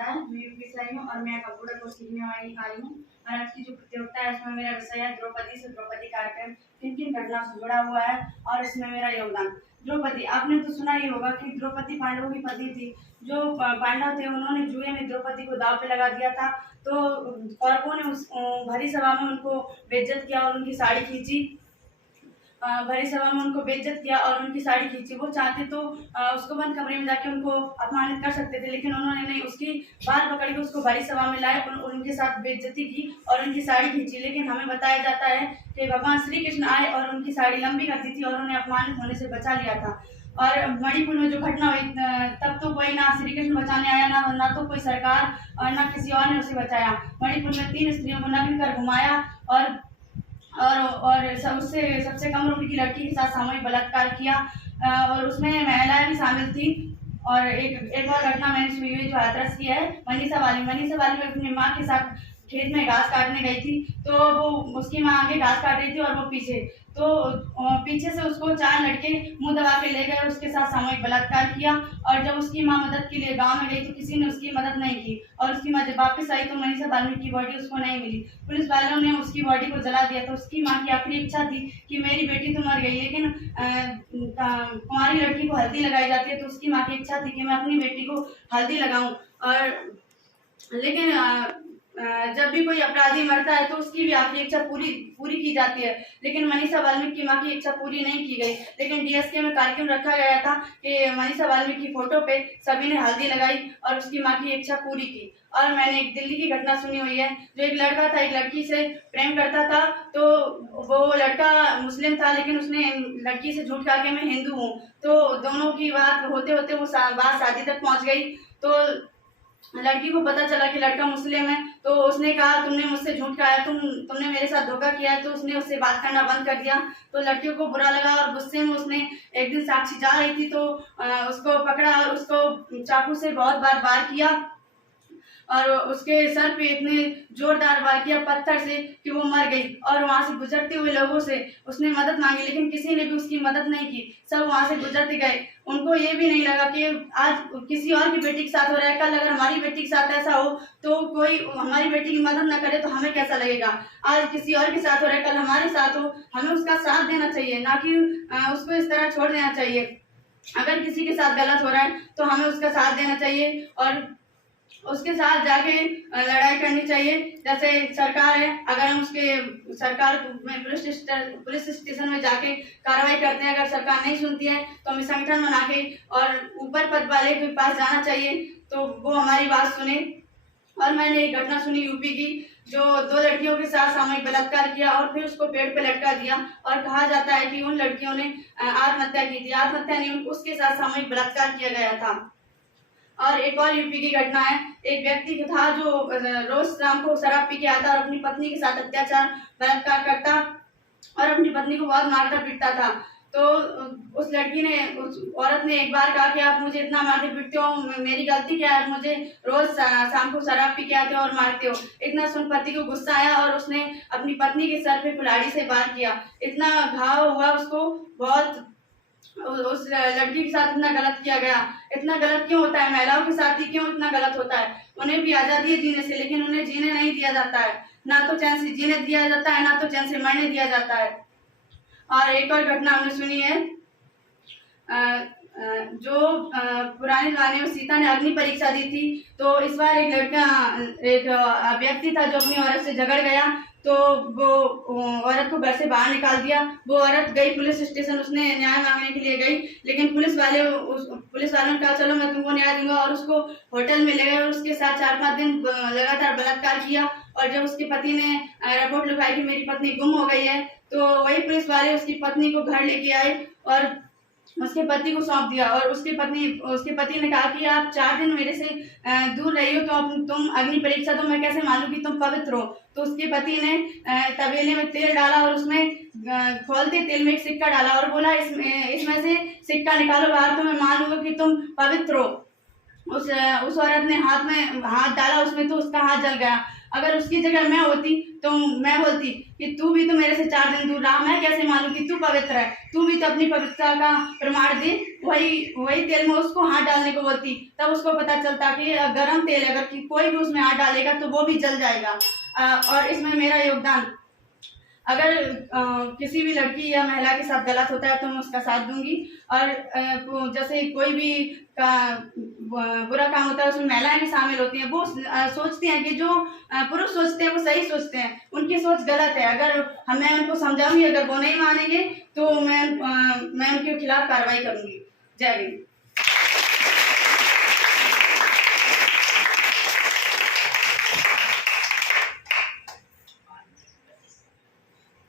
राधा है। मैं यूपी से आई हूँ और मैं कंप्यूटर कोर्स सीखने आई हूँ। और आज की जो प्रतियोगिता है उसमें मेरा विषय है द्रौपदी से द्रौपदी कार्यक्रम किन किन घटना से जुड़ा हुआ है और इसमें मेरा योगदान। द्रौपदी, आपने तो सुना ही होगा कि द्रौपदी पांडवों की पत्नी थी। जो पांडव थे उन्होंने जुए में द्रौपदी को दांव पे लगा दिया था। तो कौरवों ने उस भरी सभा में उनको बेइज्जत किया और उनकी साड़ी खींची। भरी सभा में उनको बेइज्जत किया और उनकी साड़ी खींची। वो चाहते तो उसको बंद कमरे में जाके उनको अपमानित कर सकते थे, लेकिन उन्होंने नहीं, उसकी बाल पकड़ के उसको भरी सभा में लाए और उनके साथ बेइज्जती की और उनकी साड़ी खींची। लेकिन हमें बताया जाता है कि भगवान श्री कृष्ण आए और उनकी साड़ी लंबी कर दी थी और उन्हें अपमानित होने से बचा लिया था। और मणिपुर में जो घटना हुई तब तो कोई ना श्री कृष्ण बचाने आया, ना तो कोई सरकार और ना किसी और ने उसे बचाया। मणिपुर में 3 स्त्रियों को नग्न कर घुमाया और सबसे सबसे कम उम्र की लड़की के साथ सामूहिक बलात्कार किया। और उसमें महिलाएं भी शामिल थी। और एक और घटना मैंने सुनी हुई जो हाथरस की है, मनीषा वाली अपनी माँ के साथ खेत में घास काटने गई थी। तो वो उसकी माँ आगे घास काट रही थी और वो पीछे। तो पीछे से उसको 4 लड़के मुंह दबा के ले गए और उसके साथ सामूहिक बलात्कार किया। और जब उसकी माँ मदद के लिए गांव में गई तो किसी ने उसकी मदद नहीं की। और उसकी माँ जब वापस आई तो मनीषा वाल्मीकि की बॉडी उसको नहीं मिली। पुलिस वालों ने उसकी बॉडी को जला दिया। तो उसकी माँ की आखिरी इच्छा थी कि मेरी बेटी तो मर गई, लेकिन कुंवारी लड़की को हल्दी लगाई जाती है। तो उसकी माँ की इच्छा थी कि मैं अपनी बेटी को हल्दी लगाऊं। और लेकिन जब भी कोई अपराधी मरता है तो उसकी भी आखिरी इच्छा पूरी की जाती है, लेकिन मनीषा वाल्मीकि की माँ की इच्छा पूरी नहीं की गई। लेकिन डीएसके में कार्यक्रम रखा गया था कि मनीषा वाल्मीकि की फोटो पे सभी ने हल्दी लगाई और उसकी माँ की इच्छा पूरी की। और मैंने एक दिल्ली की घटना सुनी हुई है, जो एक लड़का था एक लड़की से प्रेम करता था। तो वो लड़का मुस्लिम था, लेकिन उसने लड़की से झूठ कहा कि मैं हिंदू हूँ। तो दोनों की बात होते होते वो बात शादी तक पहुँच गई। तो लड़की को पता चला कि लड़का मुस्लिम है। तो उसने कहा तुमने मुझसे झूठ कहा है, तुमने मेरे साथ धोखा किया है। तो उसने उससे बात करना बंद कर दिया। तो लड़कियों को बुरा लगा और गुस्से में उसने एक दिन साक्षी जा रही थी तो उसको पकड़ा और उसको चाकू से बहुत बार वार किया और उसके सर पे इतने जोरदार वार किया पत्थर से कि वो मर गई। और वहां से गुजरते हुए लोगों से उसने मदद मांगी, लेकिन किसी ने भी उसकी मदद नहीं की। सब वहां से गुजरते गए। उनको ये भी नहीं लगा कि आज किसी और की बेटी के साथ हो रहा है, कल अगर हमारी बेटी के साथ ऐसा हो तो कोई हमारी बेटी की मदद न करे तो हमें कैसा लगेगा। आज किसी और के साथ हो रहा है, कल हमारे साथ हो, हमें उसका साथ देना चाहिए, ना कि उसको इस तरह छोड़ देना चाहिए। अगर किसी के साथ गलत हो रहा है तो हमें उसका साथ देना चाहिए और उसके साथ जाके लड़ाई करनी चाहिए। जैसे सरकार है, अगर हम उसके सरकार में पुलिस स्टेशन में जाके कार्रवाई करते हैं, अगर सरकार नहीं सुनती है तो हमें संगठन बना के और ऊपर पद वाले के पास जाना चाहिए तो वो हमारी बात सुने। और मैंने एक घटना सुनी यूपी की, जो 2 लड़कियों के साथ सामूहिक बलात्कार किया और फिर उसको पेड़ पे लटका दिया। और कहा जाता है कि उन लड़कियों ने आत्महत्या की थी। आत्महत्या नहीं, उसके साथ सामूहिक बलात्कार किया गया था। और एक और यूपी की घटना है, एक व्यक्ति था जो रोज शाम को शराब पी के आता और अपनी पत्नी के साथ अत्याचार बलात्कार करता और अपनी पत्नी को बहुत मारता पीटता था। तो उस औरत ने एक बार कहा कि आप मुझे इतना मारते पीटते हो, मेरी गलती क्या है, मुझे रोज शाम को शराब पी के आते हो और मारते हो। इतना सुन पति को गुस्सा आया और उसने अपनी पत्नी के सर पे कुल्हाड़ी से वार किया। इतना घाव हुआ उसको, बहुत उस लड़की के साथ इतना गलत किया गया। इतना गलत क्यों होता है, महिलाओं के साथ ही क्यों इतना गलत होता है। उन्हें भी आजादी है जीने से, लेकिन उन्हें जीने नहीं दिया जाता है। ना तो चैन से जीने दिया जाता है, ना तो चैन से मरने दिया जाता है। और एक और घटना हमने सुनी है, जो पुराने जमाने में सीता ने अग्नि परीक्षा दी थी। तो इस बार एक व्यक्ति था जो अपनी औरत से झगड़ गया। तो वो औरत को घर से बाहर निकाल दिया। वो औरत गई पुलिस स्टेशन, उसने न्याय मांगने के लिए गई, लेकिन पुलिस वालों ने कहा चलो मैं तुमको न्याय दूंगा और उसको होटल में ले गए और उसके साथ 4-5 दिन लगातार बलात्कार किया। और जब उसके पति ने रिपोर्ट लिखाई कि मेरी पत्नी गुम हो गई है, तो वही पुलिस वाले उसकी पत्नी को घर लेके आए और उसके पति को सौंप दिया। और उसके पति ने कहा कि आप 4 दिन मेरे से दूर रही हो तो अब तुम अग्नि परीक्षा दो, मैं कैसे मानूं कि तुम पवित्र हो। तो उसके पति ने तबेले में तेल डाला और उसमें खोलते तेल में एक सिक्का डाला और बोला इसमें से सिक्का निकालो बाहर तो मैं मान लूंगा कि तुम पवित्र हो। उस औरत ने हाथ डाला उसमें तो उसका हाथ जल गया। अगर उसकी जगह मैं होती तो मैं बोलती कि तू भी तो मेरे से 4 दिन दूर रहा, मैं कैसे मानूं कि तू पवित्र है, तू भी तो अपनी पवित्रता का प्रमाण दे। वही तेल में उसको हाथ डालने को बोलती, तब उसको पता चलता कि गर्म तेल है, अगर कोई भी उसमें हाथ डालेगा तो वो भी जल जाएगा। और इसमें मेरा योगदान, अगर किसी भी लड़की या महिला के साथ गलत होता है तो मैं उसका साथ दूंगी। और जैसे कोई भी बुरा काम होता है उसमें महिलाएं भी शामिल होती हैं, वो सोचती हैं कि जो पुरुष सोचते हैं वो सही सोचते हैं, उनकी सोच गलत है। अगर मैं उनको समझाऊंगी, अगर वो नहीं मानेंगे तो मैं उनके खिलाफ कार्रवाई करूंगी। जय हिंद।